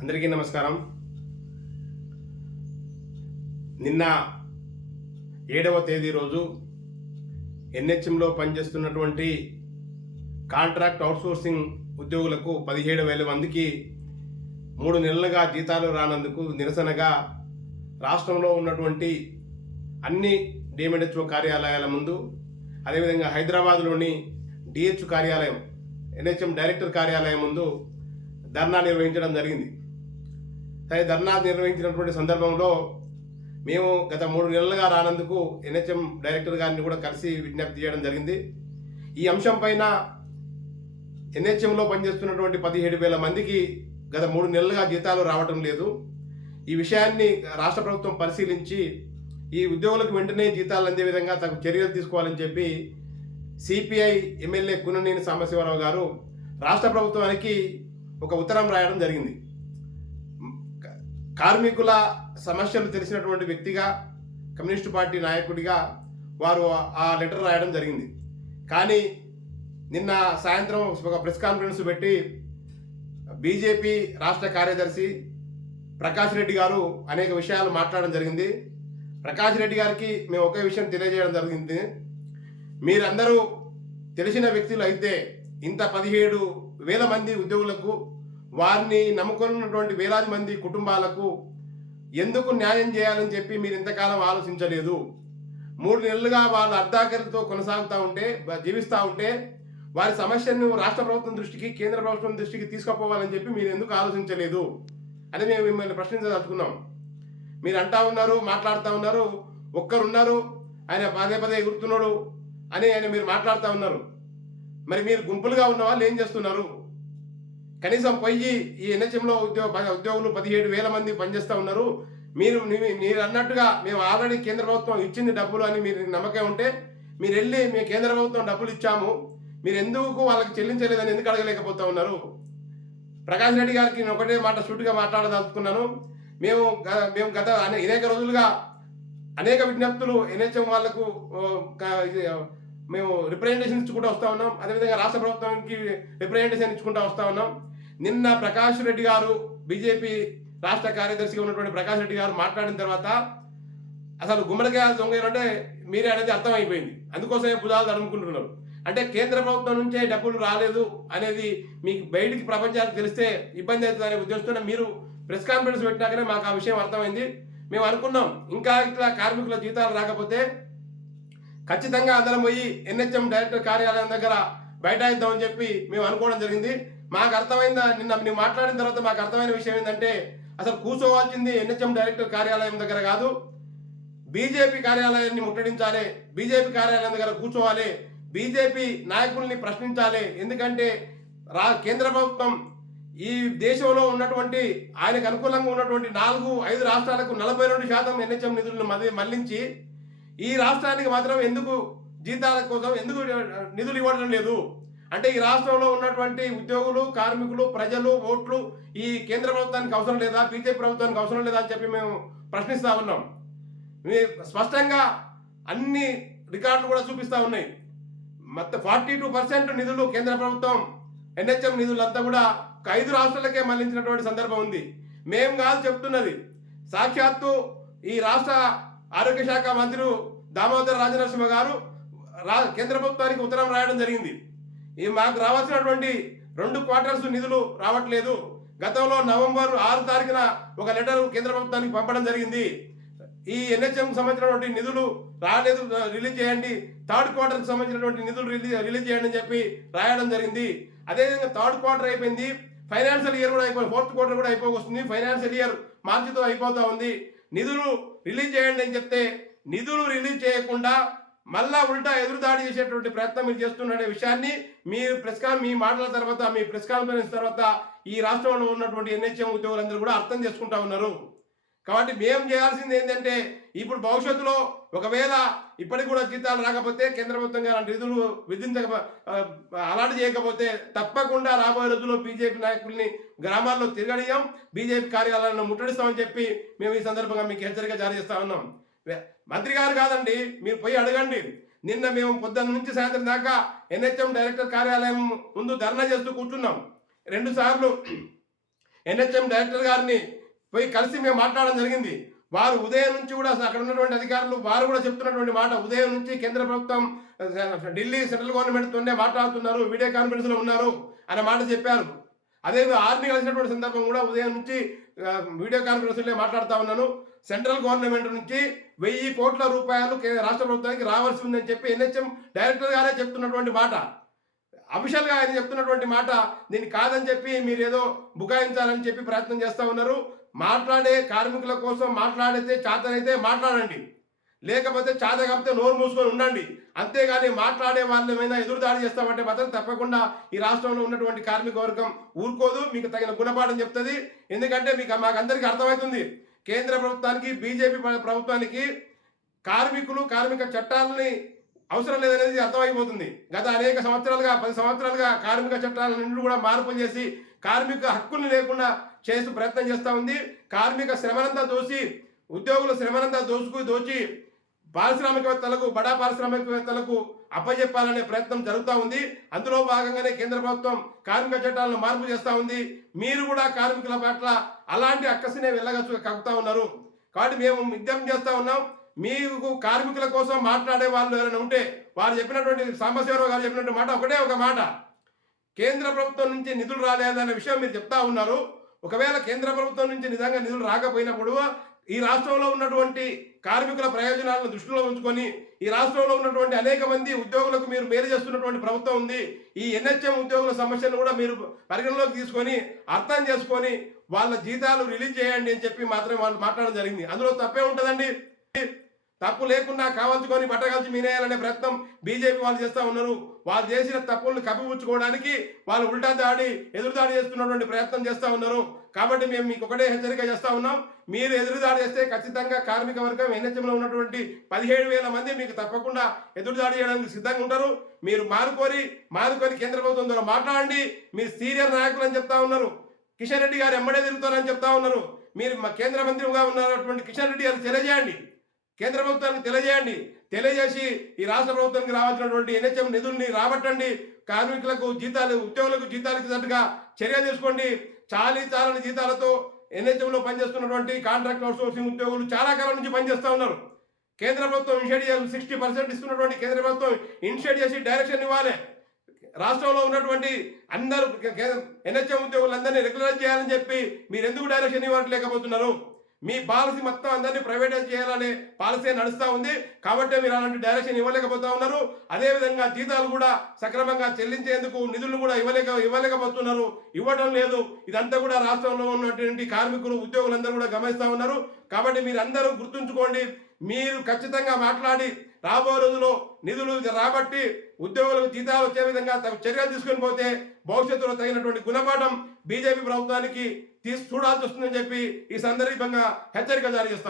అందరికీ నమస్కారం. నిన్న ఏడవ తేదీ రోజు ఎన్హెచ్ఎంలో పనిచేస్తున్నటువంటి కాంట్రాక్ట్ అవుట్సోర్సింగ్ ఉద్యోగులకు పదిహేడు వేల మందికి మూడు నెలలుగా జీతాలు రానందుకు నిరసనగా రాష్ట్రంలో ఉన్నటువంటి అన్ని డిఎంఎడ్హెచ్ఓ కార్యాలయాల ముందు అదేవిధంగా హైదరాబాద్లోని డిహెచ్ కార్యాలయం ఎన్హెచ్ఎం డైరెక్టర్ కార్యాలయం ముందు ధర్నా నిర్వహించడం జరిగింది. ధర్నా నిర్వహించినటువంటి సందర్భంలో మేము గత మూడు నెలలుగా రానందుకు ఎన్హెచ్ఎం డైరెక్టర్ గారిని కూడా కలిసి విజ్ఞప్తి చేయడం జరిగింది. ఈ అంశం పైన ఎన్హెచ్ఎంలో పనిచేస్తున్నటువంటి పదిహేడు వేల మందికి గత మూడు నెలలుగా జీతాలు రావటం లేదు. ఈ విషయాన్ని రాష్ట్ర ప్రభుత్వం పరిశీలించి ఈ ఉద్యోగులకు వెంటనే జీతాలు అందే విధంగా తగు చర్యలు తీసుకోవాలని చెప్పి సిపిఐ ఎమ్మెల్యే కుననేని సాంబశివరావు గారు రాష్ట్ర ప్రభుత్వానికి ఒక ఉత్తరం రాయడం జరిగింది. కార్మికుల సమస్యలు తెలిసినటువంటి వ్యక్తిగా కమ్యూనిస్టు పార్టీ నాయకుడిగా వారు ఆ లెటర్ రాయడం జరిగింది. కానీ నిన్న సాయంత్రం ఒక ప్రెస్ కాన్ఫరెన్స్ పెట్టి బీజేపీ రాష్ట్ర కార్యదర్శి ప్రకాష్ రెడ్డి గారు అనేక విషయాలు మాట్లాడడం జరిగింది. ప్రకాష్ రెడ్డి గారికి మేము ఒకే విషయం తెలియజేయడం జరిగింది. మీరందరూ తెలిసిన వ్యక్తులు అయితే ఇంత పదిహేడు వేల మంది ఉద్యోగులకు వారిని నమ్ముకున్నటువంటి వేలాది మంది కుటుంబాలకు ఎందుకు న్యాయం చేయాలని చెప్పి మీరు ఇంతకాలం ఆలోచించలేదు? మూడు నెలలుగా వాళ్ళు అర్ధాకరితో కొనసాగుతూ ఉంటే జీవిస్తూ ఉంటే వారి సమస్యను రాష్ట్ర ప్రభుత్వం దృష్టికి కేంద్ర ప్రభుత్వం దృష్టికి తీసుకుపోవాలని చెప్పి మీరు ఎందుకు ఆలోచించలేదు? అని మేము మిమ్మల్ని ప్రశ్నించదలుచుకున్నాం. మీరు అంటా ఉన్నారు మాట్లాడుతూ ఉన్నారు ఒక్కరున్నారు ఆయన పదే పదే ఎగురుతున్నాడు అని ఆయన మీరు మాట్లాడుతూ ఉన్నారు. మరి మీరు గుంపులుగా ఉన్న వాళ్ళు ఏం చేస్తున్నారు? కనీసం పోయి ఈ ఎన్హెచ్ఎంలో ఉద్యోగ ఉద్యోగులు పదిహేడు వేల మంది పనిచేస్తూ ఉన్నారు. మీరు మీ- మీరు అన్నట్టుగా మేము ఆల్రెడీ కేంద్ర ప్రభుత్వం ఇచ్చింది డబ్బులు అని మీరు నమ్మకం ఉంటే మీరు వెళ్ళి మేము కేంద్ర ప్రభుత్వం డబ్బులు ఇచ్చాము. మీరు ఎందుకు వాళ్ళకి చెల్లించలేదని ఎందుకు అడగలేకపోతా ఉన్నారు? ప్రకాష్ రెడ్డి గారికి నేను ఒకటే మాట సూటిగా మాట్లాడదలుచుకున్నాను. మేము గ- మేము గత అనే- అనేక రోజులుగా అనేక విజ్ఞప్తులు ఎన్హెచ్ఎం వాళ్ళకు మేము రిప్రజెంటేషన్ ఇచ్చుకుంటూ వస్తూ ఉన్నాం. అదేవిధంగా రాష్ట్ర ప్రభుత్వానికి రిప్రజెంటేషన్ ఇచ్చుకుంటూ వస్తూ ఉన్నాం. నిన్న ప్రకాష్ రెడ్డి గారు బీజేపీ రాష్ట్ర కార్యదర్శిగా ఉన్నటువంటి ప్రకాష్ రెడ్డి గారు మాట్లాడిన తర్వాత అసలు గుమ్మడికాయ దొంగ అంటే మీరే అనేది అర్థమైపోయింది. అందుకోసమే భుజాలు అనుకుంటున్నారు అంటే కేంద్ర ప్రభుత్వం నుంచే డబ్బులు రాలేదు అనేది మీకు బయటికి ప్రపంచానికి తెలిస్తే ఇబ్బంది అవుతుంది అనే ఉద్దేశంతో మీరు ప్రెస్ కాన్ఫరెన్స్ పెట్టినాకనే మాకు ఆ విషయం అర్థమైంది. మేము అనుకున్నాం ఇంకా ఇట్లా కార్మికుల జీతాలు రాకపోతే ఖచ్చితంగా అందరం పోయి ఎన్హెచ్ఎం డైరెక్టర్ కార్యాలయం దగ్గర బయట బైఠాయిద్దామని చెప్పి మేము అనుకోవడం జరిగింది. మాకు అర్థమైందా? నిన్న మీరు మాట్లాడిన తర్వాత మాకు అర్థమైన విషయం ఏంటంటే అసలు కూర్చోవాల్సింది ఎన్హెచ్ఎం డైరెక్టర్ కార్యాలయం దగ్గర కాదు. బీజేపీ కార్యాలయాన్ని ముట్టడించాలి బీజేపీ కార్యాలయం దగ్గర కూర్చోవాలి బీజేపీ నాయకుల్ని ప్రశ్నించాలి. ఎందుకంటే రా కేంద్ర ప్రభుత్వం ఈ దేశంలో ఉన్నటువంటి ఆయనకు అనుకూలంగా ఉన్నటువంటి నాలుగు ఐదు రాష్ట్రాలకు నలభై రెండు శాతం ఎన్హెచ్ఎం నిధులను మళ్ళీ మళ్ళించి ఈ రాష్ట్రానికి మాత్రం ఎందుకు జీతాల కోసం ఎందుకు నిధులు ఇవ్వడం లేదు? అంటే ఈ రాష్ట్రంలో ఉన్నటువంటి ఉద్యోగులు కార్మికులు ప్రజలు ఓట్లు ఈ కేంద్ర ప్రభుత్వానికి అవసరం లేదా బీజేపీ ప్రభుత్వానికి అవసరం లేదా అని చెప్పి మేము ప్రశ్నిస్తూ ఉన్నాం. మీ- స్పష్టంగా అన్ని రికార్డులు కూడా చూపిస్తూ ఉన్నాయి. మొత్తం ఫార్టీ టూ పర్సెంట్ నిధులు కేంద్ర ప్రభుత్వం ఎన్హెచ్ఎం నిధులంతా కూడా ఒక ఐదు రాష్ట్రాలకే మళ్ళించినటువంటి సందర్భం ఉంది. మేము కాదు చెప్తున్నది. సాక్షాత్తు ఈ రాష్ట్ర ఆరోగ్య శాఖ మంత్రి దామోదర రాజనరసింహ గారు రా కేంద్ర ప్రభుత్వానికి ఉత్తరం రాయడం జరిగింది. ఈ మాకు రావాల్సినటువంటి రెండు క్వార్టర్స్ నిధులు రావట్లేదు. గతంలో నవంబర్ ఆరు తారీఖున ఒక లెటర్ కేంద్ర ప్రభుత్వానికి పంపడం జరిగింది. ఈ ఎన్హెచ్ఎం సంబంధించినటువంటి నిధులు రాలేదు రిలీజ్ చేయండి. థర్డ్ క్వార్టర్కి సంబంధించినటువంటి నిధులు రిలీజ్ రిలీజ్ చేయండి అని చెప్పి రాయడం జరిగింది. అదేవిధంగా థర్డ్ క్వార్టర్ అయిపోయింది. ఫైనాన్షియల్ ఇయర్ కూడా అయిపోయి ఫోర్త్ క్వార్టర్ కూడా అయిపోవస్తుంది ఫైనాన్షియల్ ఇయర్ మార్చితో అయిపోతూ ఉంది. నిధులు రిలీజ్ చేయండి అని చెప్తే నిధులు రిలీజ్ చేయకుండా మళ్ళా ఉల్టా ఎదురుదాడి చేసేటువంటి ప్రయత్నం మీరు చేస్తున్న విషయాన్ని మీ ప్రెస్ కాన్ మీ మాటల తర్వాత మీ ప్రెస్ కాన్ఫరెన్స్ తర్వాత ఈ రాష్ట్రంలో ఉన్నటువంటి ఎన్హెచ్ఎం ఉద్యోగులందరూ కూడా అర్థం చేసుకుంటా ఉన్నారు. కాబట్టి మేము చేయాల్సింది ఏంటంటే ఇప్పుడు భవిష్యత్తులో ఒకవేళ ఇప్పటికి కూడా జీతాలు రాకపోతే కేంద్ర ప్రభుత్వం గారు నిధులు విధించక అలాంటి చేయకపోతే తప్పకుండా రాబోయే రోజుల్లో బీజేపీ నాయకుల్ని గ్రామాల్లో తిరగడియం బీజేపీ కార్యాలయాలను ముట్టడిస్తామని చెప్పి మేము ఈ సందర్భంగా మీకు హెచ్చరిక జారీ చేస్తా ఉన్నాం. మంత్రి గారు కాదండి మీరు పోయి అడగండి. నిన్న మేము పొద్దున్న నుంచి సాయంత్రం దాకా ఎన్హెచ్ఎం డైరెక్టర్ కార్యాలయం ముందు ధర్నా చేస్తూ కూర్చున్నాం. రెండు సార్లు ఎన్హెచ్ఎం డైరెక్టర్ గారిని పోయి కలిసి మేము మాట్లాడడం జరిగింది. వారు ఉదయం నుంచి కూడా అక్కడ ఉన్నటువంటి అధికారులు వారు కూడా చెప్తున్నటువంటి మాట ఉదయం నుంచి కేంద్ర ప్రభుత్వం ఢిల్లీ సెంట్రల్ గవర్నమెంట్తోనే మాట్లాడుతున్నారు వీడియో కాన్ఫరెన్స్లో ఉన్నారు అనే మాట చెప్పారు. అదే ఆర్మీ కలిసినటువంటి సందర్భం కూడా ఉదయం నుంచి వీడియో కాన్ఫరెన్స్లో మాట్లాడుతూ ఉన్నాను. సెంట్రల్ గవర్నమెంట్ నుంచి వెయ్యి కోట్ల రూపాయలు రాష్ట్ర ప్రభుత్వానికి రావాల్సి ఉందని చెప్పి ఎన్హెచ్ఎం డైరెక్టర్ గారే చెప్తున్నటువంటి మాట. అఫిషియల్గా ఆయన చెప్తున్నటువంటి మాట దీన్ని కాదని చెప్పి మీరు ఏదో బుకాయించాలని చెప్పి ప్రయత్నం చేస్తూ ఉన్నారు. మాట్లాడే కార్మికుల కోసం మాట్లాడితే చేతనైతే మాట్లాడండి. లేకపోతే చేత కాకపోతే నోరు మూసుకొని ఉండండి. అంతేగాని మాట్లాడే వాళ్ళ మీద ఎదురుదాడి చేస్తామంటే మాత్రం తప్పకుండా ఈ రాష్ట్రంలో ఉన్నటువంటి కార్మిక వర్గం ఊరుకోదు. మీకు తగిన గుణపాఠం చెప్తుంది. ఎందుకంటే మీకు మాకు అందరికీ అర్థమవుతుంది. కేంద్ర ప్రభుత్వానికి బీజేపీ ప్రభుత్వానికి కార్మికులు కార్మిక చట్టాలని అవసరం లేదనేది అర్థమైపోతుంది. గత అనేక సంవత్సరాలుగా పది సంవత్సరాలుగా కార్మిక చట్టాల నుండి కూడా మార్పులు చేసి కార్మిక హక్కులు లేకుండా చేస్తూ ప్రయత్నం చేస్తూ ఉంది. కార్మిక శ్రమనంతా దోసి ఉద్యోగుల శ్రమనంతా దోసుకు దోచి పారిశ్రామికవేత్తలకు బడా పారిశ్రామికవేత్తలకు అప్పచెప్పాలనే ప్రయత్నం జరుగుతూ ఉంది. అందులో భాగంగానే కేంద్ర ప్రభుత్వం కార్మిక చట్టాలను మార్పు చేస్తూ ఉంది. మీరు కూడా కార్మికుల పట్ల అలాంటి అక్కసినే వెళ్ళగచ్చు కక్కుతా ఉన్నారు. కాబట్టి మేము విజ్ఞప్తి చేస్తూ ఉన్నాం. మీకు కార్మికుల కోసం మాట్లాడే వాళ్ళు ఎవరైనా ఉంటే వారు చెప్పినటువంటి సాంబశివరావు గారు చెప్పినటువంటి మాట ఒకటే ఒక మాట. కేంద్ర ప్రభుత్వం నుంచి నిధులు రాలేదనే విషయం మీరు చెప్తా ఉన్నారు. ఒకవేళ కేంద్ర ప్రభుత్వం నుంచి నిజంగా నిధులు రాకపోయినప్పుడు ఈ రాష్ట్రంలో ఉన్నటువంటి కార్మికుల ప్రయోజనాలను దృష్టిలో ఉంచుకొని ఈ రాష్ట్రంలో ఉన్నటువంటి అనేక మంది ఉద్యోగులకు మీరు మేలు చేస్తున్నటువంటి ప్రభుత్వం ఉంది. ఈ ఎన్హెచ్ఎం ఉద్యోగుల సమస్యను కూడా మీరు పరిగణలోకి తీసుకొని అర్థం చేసుకొని వాళ్ళ జీతాలు రిలీజ్ చేయండి అని చెప్పి మాత్రమే వాళ్ళు మాట్లాడడం జరిగింది. అందులో తప్పే ఉంటుందండి. తప్పు లేకుండా కావాల్చుకొని బట్టగాల్చి మీనేయాలనే ప్రయత్నం బీజేపీ వాళ్ళు చేస్తూ ఉన్నారు. వాళ్ళు చేసిన తప్పులను కప్పిపుచ్చుకోవడానికి వాళ్ళు ఉల్టా దాడి ఎదురుదాడి చేస్తున్నటువంటి ప్రయత్నం చేస్తూ ఉన్నారు. కాబట్టి మేము మీకు ఒకటే హెచ్చరిక చేస్తూ ఉన్నాం. మీరు ఎదురుదాడి చేస్తే ఖచ్చితంగా కార్మిక వర్గం ఎన్హెచ్ఎంలో ఉన్నటువంటి పదిహేడు వేల మంది మీకు తప్పకుండా ఎదురుదాడి చేయడానికి సిద్ధంగా ఉంటారు. మీరు మానుకొని మానుకొని కేంద్ర ప్రభుత్వం మాట్లాడండి. మీరు సీనియర్ నాయకులు అని చెప్తా ఉన్నారు. కిషన్ రెడ్డి గారు ఎమ్మడే తిరుగుతారని చెప్తా ఉన్నారు. మీరు మా కేంద్ర మంత్రిగా ఉన్నటువంటి కిషన్ రెడ్డి గారు తెలియజేయండి. కేంద్ర ప్రభుత్వానికి తెలియజేయండి. తెలియజేసి ఈ రాష్ట్ర ప్రభుత్వానికి రావాల్సినటువంటి ఎన్హెచ్ఎం నిధుల్ని రాబట్టండి. కార్మికులకు జీతాలు ఉద్యోగులకు జీతాలు ఇచ్చేటట్టుగా చర్య తీసుకోండి. చాలీ చాలని జీతాలతో ఎన్హెచ్ఎంలో పనిచేస్తున్నటువంటి కాంట్రాక్ట్ అవుట్సోర్సింగ్ ఉద్యోగులు చాలా కాలం నుంచి పనిచేస్తూ ఉన్నారు. కేంద్ర ప్రభుత్వం ఇనిషియేట్ చేసి సిక్స్టీ పర్సెంట్ ఇస్తున్నటువంటి కేంద్ర ప్రభుత్వం ఇనిషియేట్ చేసి డైరెక్షన్ ఇవ్వాలి. రాష్ట్రంలో ఉన్నటువంటి అందరూ ఎన్హెచ్ఎం ఉద్యోగులందరినీ రెగ్యులరైజ్ చేయాలని చెప్పి మీరు ఎందుకు డైరెక్షన్ ఇవ్వట్లేకపోతున్నారు? మీ పాలసీ మొత్తం అందరినీ ప్రైవేటైజ్ చేయాలనే పాలసీ నడుస్తూ ఉంది. కాబట్టి మీరు అలాంటి డైరెక్షన్ ఇవ్వలేకపోతా ఉన్నారు. అదేవిధంగా జీతాలు కూడా సక్రమంగా చెల్లించేందుకు నిధులు కూడా ఇవ్వలేక ఇవ్వలేకపోతున్నారు. ఇవ్వడం లేదు. ఇదంతా కూడా రాష్ట్రంలో ఉన్నటువంటి కార్మికులు ఉద్యోగులందరూ కూడా గమనిస్తూ ఉన్నారు. కాబట్టి మీరు అందరూ గుర్తుంచుకోండి మీరు ఖచ్చితంగా మాట్లాడి రాబోయే రోజుల్లో నిధులు రాబట్టి ఉద్యోగులకు జీతాలు వచ్చే విధంగా చర్యలు తీసుకొని పోతే భవిష్యత్తులో తగినటువంటి గుణపాఠం బీజేపీ ప్రభుత్వానికి తీసి చూడాల్సి వస్తుందని చెప్పి ఈ సందర్భంగా హెచ్చరిక జారీ చేస్తాం